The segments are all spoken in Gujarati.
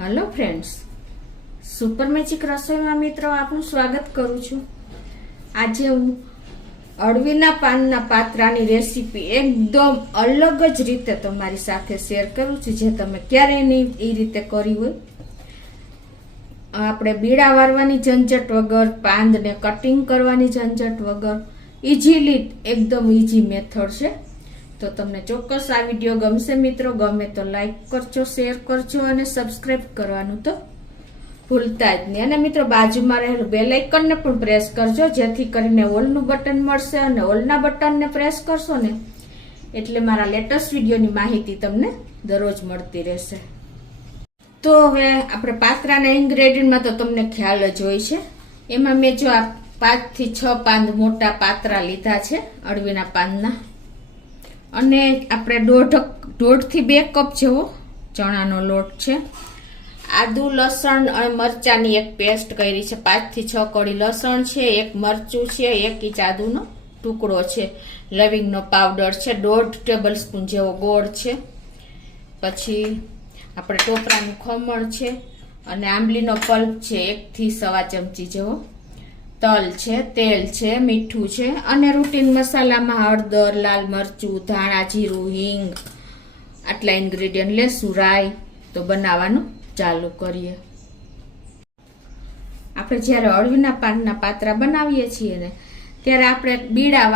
હેલો ફ્રેન્ડ્સ, સુપર મેજિક રસોઈમાં મિત્રો આપનું સ્વાગત કરું છું। આજે હું અળવીના પાનના પાત્રાની રેસીપી એકદમ અલગ જ રીતે તમારી સાથે શેર કરું છું, જે તમે ક્યારેય નહીં એ રીતે કરી હોય। આપણે બીડા વારવાની ઝંઝટ વગર, પાંદને કટિંગ કરવાની ઝંઝટ વગર ઇઝીલી એકદમ ઇઝી મેથડ છે। તો તમને ચોક્કસ આ વિડીયો ગમશે મિત્રો। ગમે તો લાઈક કરજો, શેર કરજો અને સબસ્ક્રાઇબ કરવાનું તો ભૂલતા જ નહીં। અને મિત્રો બાજુમાં રહેલું બેલ આઇકનને પણ પ્રેસ કરજો, જેથી કરીને ઓલનું બટન મળશે અને ઓલના બટનને પ્રેસ કરશો ને એટલે મારા લેટેસ્ટ વિડીયોની માહિતી તમને દરરોજ મળતી રહેશે। તો હવે આપણે પાત્રાના ઇન્ગ્રેડિયન્ટમાં તો તમને ખ્યાલ જ હોય છે। એમાં મેં જો આ 5 થી 6 પાંદ મોટા પાત્રા લીધા છે અળવીના પાનના, અને આપણે 1.5 થી 2 કપ જેવો ચણાનો લોટ છે। આદુ, લસણ અને મરચાની એક પેસ્ટ કરી છે। 5 થી 6 કળી લસણ છે, 1 મરચું છે, 1 ઇંચ આદુનો ટુકડો છે, લવિંગનો પાવડર છે, 1.5 ટેબલ સ્પૂન જેવો ગોળ છે, પછી આપણે ટોપરાનું ખમણ છે, અને આંબલીનો પલ્પ છે 1 થી 1.25 ચમચી જેવો, તલ છે, તેલ છે, મીઠું છે, અને રૂટીન મસાલામાં હળદર, લાલ મરચું, ધાણા, જીરું, હિંગ આટલા ઇન્ગ્રેડિયન્ટ લેશું। રાઈ તો બનાવવાનું ચાલુ કરીએ। આપણે જ્યારે અળવીના પાનના પાત્રા બનાવીએ છીએ ને ત્યારે આપણે બીડા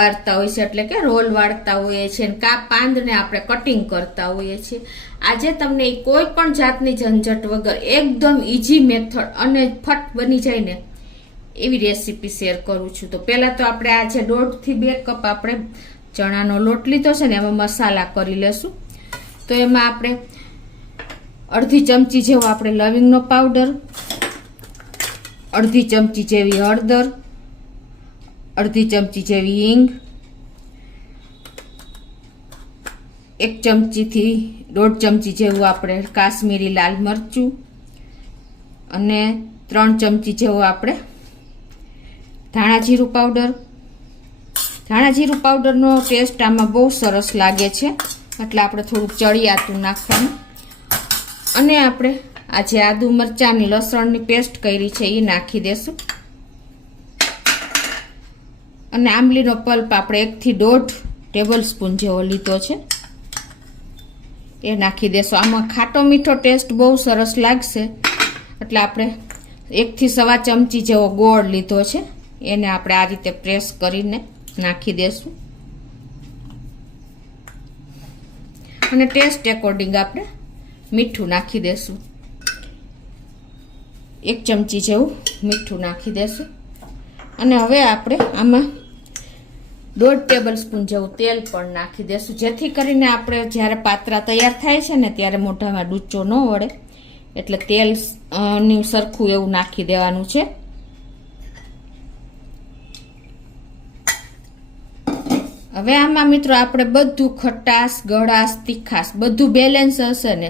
વાળતા હોય છે, એટલે કે રોલ વાળતા હોઈએ છીએ, કા પાંદને આપણે કટિંગ કરતા હોઈએ છીએ। આજે તમને કોઈ પણ જાતની ઝંઝટ વગર એકદમ ઇઝી મેથડ અને ફટ બની જાય ને એવી રેસીપી શેર કરું છું। તો પહેલા તો આપણે આજે 1.5 થી 2 કપ આપણે ચણાનો લોટ લીધો છે ને એમાં મસાલા કરી લેશું। તો એમાં આપણે અડધી ચમચી જેવો આપણે લવિંગનો પાવડર, અડધી ચમચી જેવી હળદર, અડધી ચમચી જેવી હિંગ, 1 ચમચી થી 1.5 ચમચી જેવું આપણે કાશ્મીરી લાલ મરચું, અને 3 ચમચી જેવો આપણે ધાણા જીરું પાવડર। ધાણા જીરું પાવડરનો ટેસ્ટ આમાં બહુ સરસ લાગે છે, એટલે આપણે થોડુંક ચડિયાતું નાખવાનું। અને આપણે આજે આદુ, મરચાંની, લસણની પેસ્ટ કરી છે એ નાખી દેશું, અને આંબલીનો પલ્પ આપણે 1 થી 1.5 ટેબલ સ્પૂન જેવો લીધો છે એ નાખી દેશું। આમાં ખાટો મીઠો ટેસ્ટ બહુ સરસ લાગશે, એટલે આપણે 1 થી 1.25 ચમચી જેવો ગોળ લીધો છે, એને આપણે આ રીતે પ્રેસ કરીને નાખી દેશું, અને ટેસ્ટ એકોર્ડિંગ આપણે મીઠું નાખી દેશું। 1 ચમચી જેવું મીઠું નાખી દેશું, અને હવે આપણે આમાં 1.5 ટેબલ સ્પૂન જેવું તેલ પણ નાખી દેશું, જેથી કરીને આપણે જ્યારે પાત્રા તૈયાર થાય છે ને ત્યારે મોઢામાં ડૂચો ન વળે, એટલે તેલ ની સરખું એવું નાખી દેવાનું છે। હવે આમાં મિત્રો આપણે બધું ખટાશ, ગળાશ, તીખાશ બધું બેલેન્સ હશે ને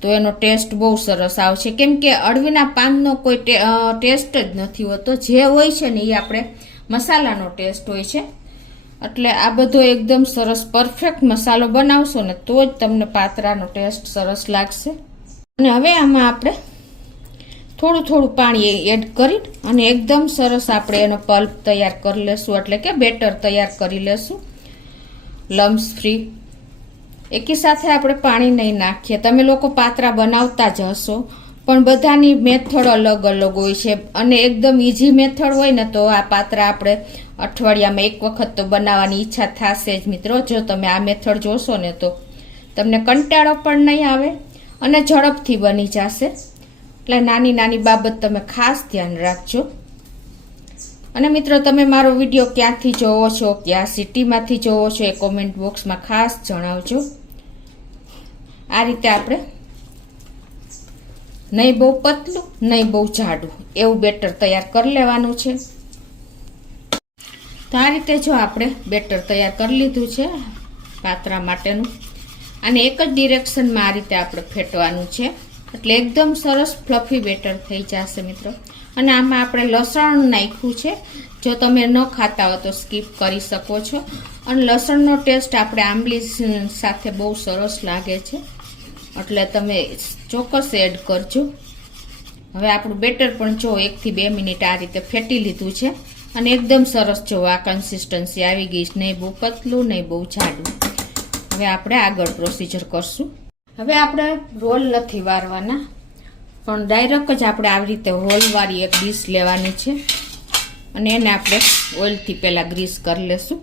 તો એનો ટેસ્ટ બહુ સરસ આવશે, કેમ કે અળવીના પાનનો કોઈ ટેસ્ટ જ નથી હોતો, જે હોય છે ને એ આપણે મસાલાનો ટેસ્ટ હોય છે। એટલે આ બધો એકદમ સરસ પરફેક્ટ મસાલો બનાવશો ને તો જ તમને પાત્રાનો ટેસ્ટ સરસ લાગશે। અને હવે આમાં આપણે થોડું પાણી એડ કરી અને એકદમ સરસ આપણે એનો પલ્પ તૈયાર કરી લેશું, એટલે કે બેટર તૈયાર કરી લેશું લમ્સ ફ્રી। એકી સાથે આપણે પાણી નહીં નાખીએ। તમે લોકો પાત્રા બનાવતા જ હશો, પણ બધાની મેથડ અલગ અલગ હોય છે, અને એકદમ ઇઝી મેથડ હોય ને તો આ પાત્રા આપણે અઠવાડિયામાં 1 વખત તો બનાવવાની ઈચ્છા થશે જ મિત્રો। જો તમે આ મેથડ જોશો ને તો તમને કંટાળો પણ નહીં આવે અને ઝડપથી બની જશે। એટલે નાની નાની બાબત તમે ખાસ ધ્યાન રાખજો। અને મિત્રો તમે મારો વિડીયો ક્યાંથી જોવો છો, કયા સિટીમાંથી જોવો છો એ કોમેન્ટ બોક્સમાં ખાસ જણાવજો। આ રીતે આપણે નહીં બહુ પતલું નહીં બહુ જાડું એવું બેટર તૈયાર કરી લેવાનું છે। તો આ રીતે જો આપણે બેટર તૈયાર કરી લીધું છે પાત્રા માટેનું, અને એક જ ડિરેક્શનમાં આ રીતે આપણે ફેટવાનું છે, એટલે એકદમ સરસ ફ્લફી બેટર થઈ જશે મિત્રો। અને આમાં આપણે લસણ નાખ્યું છે, જો તમે ન ખાતા હો તો સ્કીપ કરી શકો છો, અને લસણનો ટેસ્ટ આપણે આંબલી સાથે બહુ સરસ લાગે છે। એટલે તમે ચોક્કસ એડ કરજો. હવે આપણું બેટર પણ જો 1 થી 2 મિનિટ આ રીતે ફેટી લીધું છે અને એકદમ સરસ જો આ કન્સિસ્ટન્સી આવી ગઈ છે, નહીં બહુ પતલું નહીં બહુ જાડું. હવે આપણે આગળ પ્રોસીજર કરશું. હવે આપણે રોલ નથી વારવાના, પણ ડાયરેક્ટ જ આપણે આવી રીતે હોલવાળી એક ડીશ લેવાની છે અને એને આપણે ઓઇલથી પહેલાં ગ્રીસ કરી લેશું.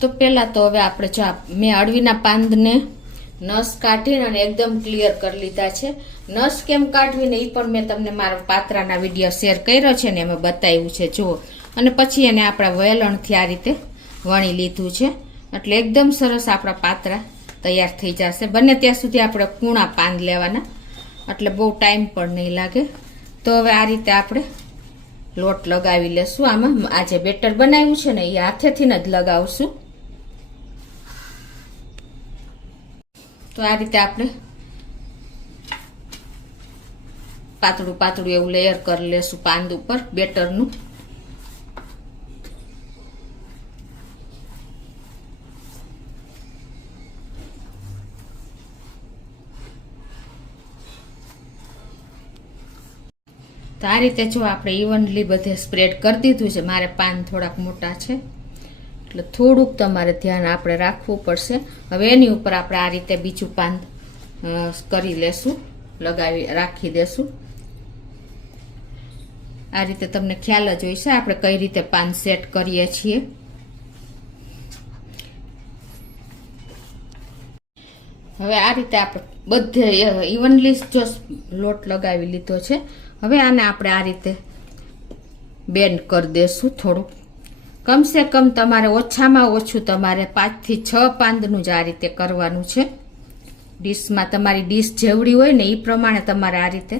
તો પહેલાં તો હવે આપણે જો મેં અળવીના પાંદને નસ કાઢીને અને એકદમ ક્લિયર કરી લીધા છે. નસ કેમ કાઢવીને એ પણ મેં તમને મારા પાત્રાના વિડીયો શેર કર્યો છે ને એમાં બતાવ્યું છે જુઓ. અને પછી એને આપણા વેલણથી આ રીતે વણી લીધું છે એટલે એકદમ સરસ આપણા પાત્રા તૈયાર થઈ જશે. બને ત્યાં સુધી આપણે કૂણા પાન લેવાના એટલે બહુ ટાઈમ પણ નહીં લાગે. તો હવે આ રીતે આપણે લોટ લગાવી લેશું. આમાં આ જે બેટર બનાવ્યું છે ને એ હાથેથી જ લગાવશું. તો આ રીતે આપણે પાતળું પાતળું એવું લેયર કરી લેશું પાંદ ઉપર બેટરનું. તો આ રીતે જો આપણે ઇવનલી બધે સ્પ્રેડ કરી દીધું છે. મારે પાન થોડાક મોટા છે એટલે થોડુંક તમારે ધ્યાન આપણે રાખવું પડશે. હવે એની ઉપર આપણે આ રીતે બીજું પાન કરી લેશું, લગાવી રાખી દેશું. આ રીતે તમને ખ્યાલ જ હોય છે આપણે કઈ રીતે પાન સેટ કરીએ છીએ. હવે આ રીતે આપણે બધે ઇવનલી જો લોટ લગાવી લીધો છે. હવે આને આપણે આ રીતે બેન્ડ કરી દેશું થોડુંક. કમસે કમ તમારે ઓછામાં ઓછું તમારે 5 થી 6 પાંદનું જ આ રીતે કરવાનું છે. ડીશમાં તમારી ડીશ જેવડી હોય ને એ પ્રમાણે તમારે આ રીતે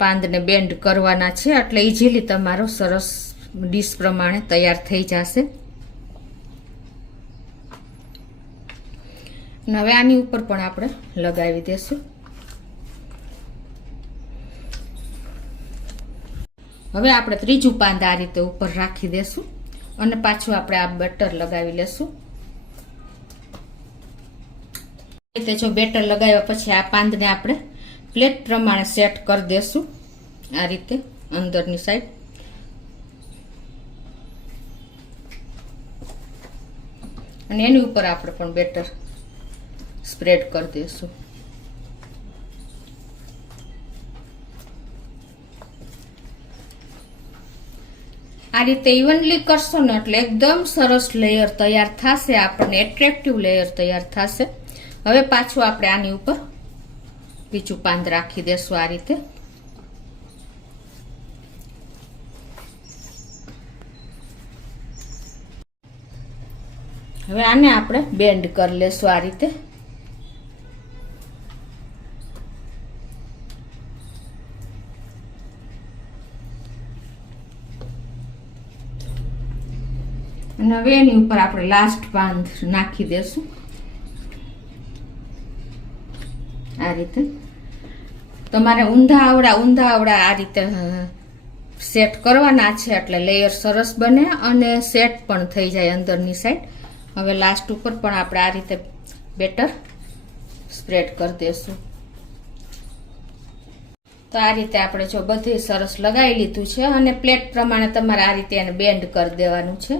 પાંદને બેન્ડ કરવાના છે એટલે ઇઝીલી તમારો સરસ ડીશ પ્રમાણે તૈયાર થઈ જશે. અને હવે આની ઉપર પણ આપણે લગાવી દેશું. હવે આપણે ત્રીજું પાંદ આ રીતે ઉપર રાખી દેશું અને પાછું આપણે આ બેટર લગાવી લેશું. રીતે જો બેટર લગાવ્યા પછી આ પાંદને આપણે પ્લેટ પ્રમાણે સેટ કરી દેશું આ રીતે અંદરની સાઈડ. અને એની ઉપર આપણે પણ બેટર સ્પ્રેડ કરી દેશું. આ રીતે ઇવનલી કરશો ને એટલે એકદમ સરસ લેયર તૈયાર થશે, આપણને એટ્રેક્ટિવ લેયર તૈયાર થશે. હવે પાછું આપણે આની ઉપર બીજું પાંદ રાખી દેશું આ રીતે. હવે આને આપણે બેન્ડ કરી લેશું આ રીતે. અને હવે એની ઉપર આપણે લાસ્ટ પાંદ નાખી દેશું આ રીતે. તમારે ઊંધા આવડા આ રીતે સેટ કરવાના છે એટલે લેયર સરસ બને અને સેટ પણ થઈ જાય અંદરની સાઈડ. હવે લાસ્ટ ઉપર પણ આપણે આ રીતે બેટર સ્પ્રેડ કરી દેશું. તો આ રીતે આપણે જો બધું સરસ લગાવી લીધું છે અને પ્લેટ પ્રમાણે તમારે આ રીતે એને બેન્ડ કરી દેવાનું છે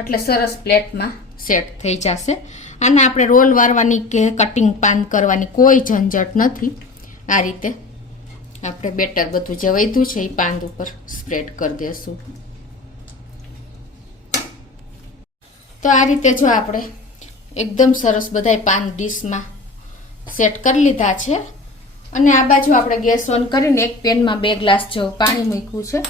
એટલે સરસ પ્લેટમાં સેટ થઈ જશે. આને આપણે રોલ વારવાની કે કટિંગ પાન કરવાની કોઈ ઝંઝટ નથી. આ રીતે આપણે બેટર બધું જે વધ્યું છે એ પાંદ ઉપર સ્પ્રેડ કરી દેશું. તો આ રીતે જો આપણે એકદમ સરસ બધાય પાન ડીશમાં સેટ કરી લીધા છે અને આ બાજુ આપણે ગેસ ઓન કરીને એક પેનમાં 2 ગ્લાસ જેવું પાણી મૂક્યું છે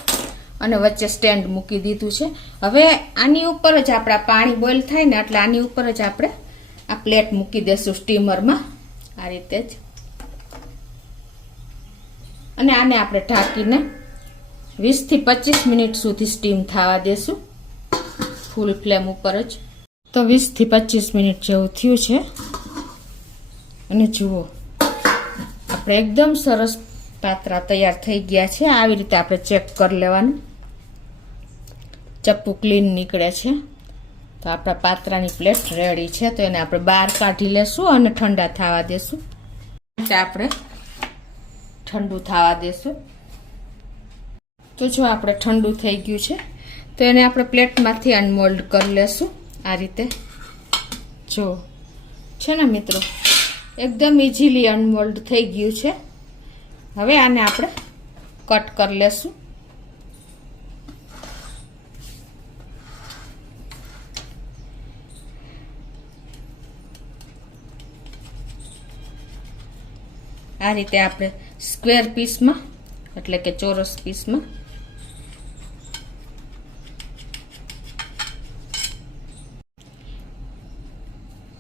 અને વચ્ચે સ્ટેન્ડ મૂકી દીધું છે. હવે આની ઉપર જ આપણા પાણી બોઇલ થાય ને એટલે આની ઉપર જ આપણે આ પ્લેટ મૂકી દેશું સ્ટીમરમાં આ રીતે જ. અને આને આપણે ઢાંકીને 20 થી 25 મિનિટ સુધી સ્ટીમ થવા દેશું ફૂલ ફ્લેમ ઉપર જ. તો 20 થી 25 મિનિટ જેવું થયું છે અને જુઓ આપણે એકદમ સરસ પાત્રા તૈયાર થઈ ગયા છે. આવી રીતે આપણે ચેક કરી લેવાનું. ચપ્પુ ક્લીન નીકળે છે. તો આપણા પાત્રાની પ્લેટ રેડી છે. તો એને આપણે બહાર કાઢી લેશું અને ઠંડા થવા દેશું. આપણે ઠંડુ થવા દેશું. તો જો આપણે ઠંડુ થઈ ગયું છે તો એને આપણે પ્લેટમાંથી અનમોલ્ડ કરી લેશું. આ રીતે જો છે ને મિત્રો, એકદમ ઇઝીલી અનમોલ્ડ થઈ ગયું છે. હવે આને આપણે કટ કરી લેશું. આ રીતે આપણે સ્ક્વેર પીસમાં એટલે કે ચોરસ પીસમાં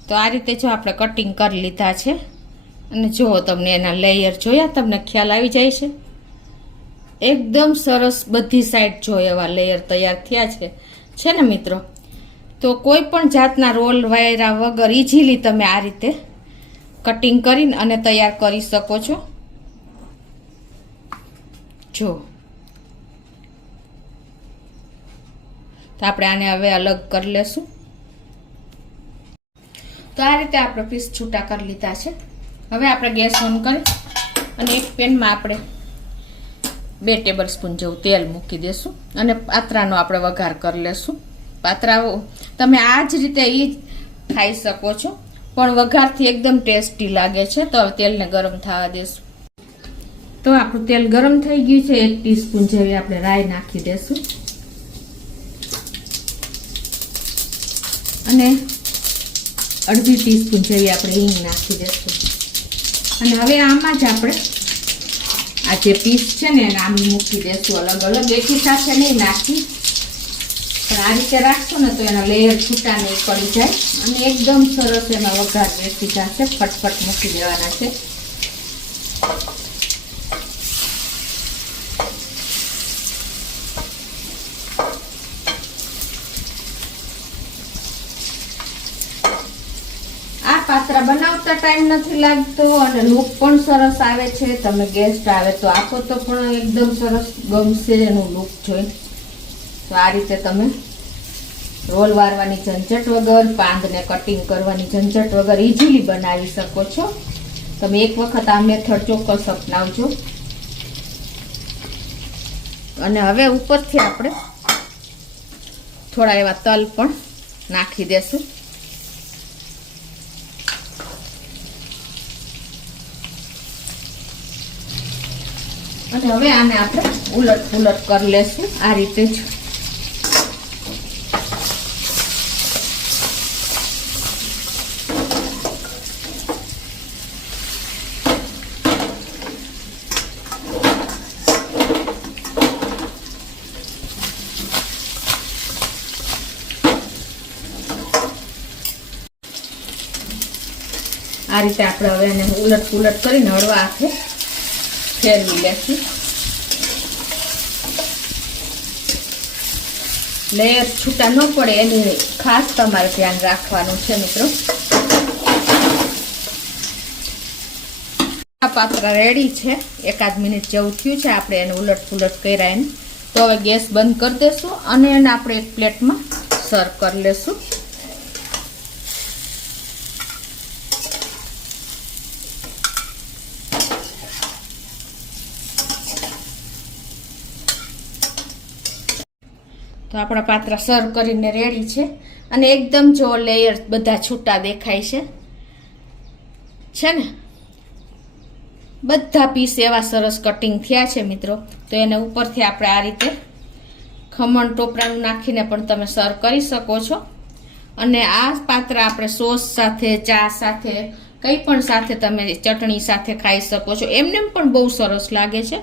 તો આ રીતે જો આપણે કટિંગ કરી લીધા છે. અને જો તમને એના લેયર જોયા, તમને ખ્યાલ આવી જાય છે. એકદમ સરસ બધી સાઈડ જો એવા લેયર તૈયાર થયા છે ને મિત્રો. તો કોઈ પણ જાતના રોલ વાયરા વગર ઇઝીલી તમે આ રીતે કટિંગ કરીને અને તૈયાર કરી શકો છો. જો તો આપણે આને હવે અલગ કરી લેશું. તો આ રીતે આપણે પીસ છૂટા કરી લીધા છે. હવે આપણે ગેસ ઓન કરી અને એક પેનમાં આપણે 2 ટેબલ સ્પૂન જેવું તેલ મૂકી દેશું અને પાત્રાનો આપણે વઘાર કરી લેશું. પાત્રા તમે આ જ રીતે એ ખાઈ શકો છો, પણ વઘારથી એકદમ ટેસ્ટી લાગે છે. તો હવે તેલને ગરમ થવા દેશું. તો આપણું તેલ ગરમ થઈ ગયું છે. 1 ટીસ્પૂન જેવી આપણે રાઈ નાખી દેશું અને 1/2 ટીસ્પૂન જેવી આપણે હિંગ નાખી દેશું. અને હવે આમાં જ આપણે આ જે પીસ છે ને એને આમ મૂકી દેશું અલગ અલગ. એકી સાથે નહીં નાખી, પણ આ રીતે રાખશો ને તો એના લેયર છૂટા નહીં પડી જાય અને એકદમ સરસ એમાં વઘાર બેસી જશે. ફટફટ મૂકી દેવાના છે. આ પાત્રા બનાવતા ટાઈમ નથી લાગતો અને લુક પણ સરસ આવે છે. તમે ગેસ્ટ આવે તો આપો તો પણ એકદમ સરસ ગમશે એનું લુક જોઈ. તો આ રીતે તમે રોલ વારવાની ઝંઝટ વગર, પાંદને કટિંગ કરવાની ઝંઝટ વગર ઇઝીલી બનાવી શકો છો. તમે એક વખત આ મેથડ ચોક્કસ અપનાવજો. અને હવે ઉપરથી આપણે થોડા એવા તલ પણ નાખી દેશું. અને હવે આને આપણે ઉલટ પુલટ કરી લેશું આ રીતે જ. આ રીતે આપણે હવે એને ઉલટ પુલટ કરીને હળવા હાથે ફેરવી લેશું. લેયર છૂટા ન પડે એની ખાસ તમારે ધ્યાન રાખવાનું છે મિત્રો. આ પાત્રા રેડી છે. 1 મિનિટ જેવું થયું છે આપણે એને ઉલટ પુલટ કર્યા એને. તો હવે ગેસ બંધ કરી દેશું અને એને આપણે એક પ્લેટમાં સર્વ કરી લેશું. તો આપણા પાત્રા સર્વ કરીને રેડી છે અને એકદમ જો લેયર બધા છૂટા દેખાય છે ને. બધા પીસ એવા સરસ કટિંગ થયા છે મિત્રો. તો એને ઉપરથી આપણે આ રીતે ખમણ ટોપરાનું નાખીને પણ તમે સર્વ કરી શકો છો. અને આ પાત્રા આપણે સોસ સાથે, ચા સાથે, કંઈ પણ સાથે તમે ચટણી સાથે ખાઈ શકો છો. એમને પણ બહુ સરસ લાગે છે.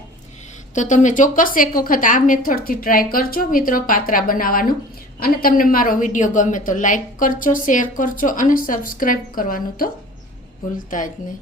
તો તમે ચોક્કસ એક વખત આ મેથડથી ટ્રાય કરજો મિત્રો પાત્રા બનાવવાનું. અને તમને મારો વિડીયો ગમે તો લાઈક કરજો, શેર કરજો અને સબસ્ક્રાઈબ કરવાનું તો ભૂલતા જ નહીં.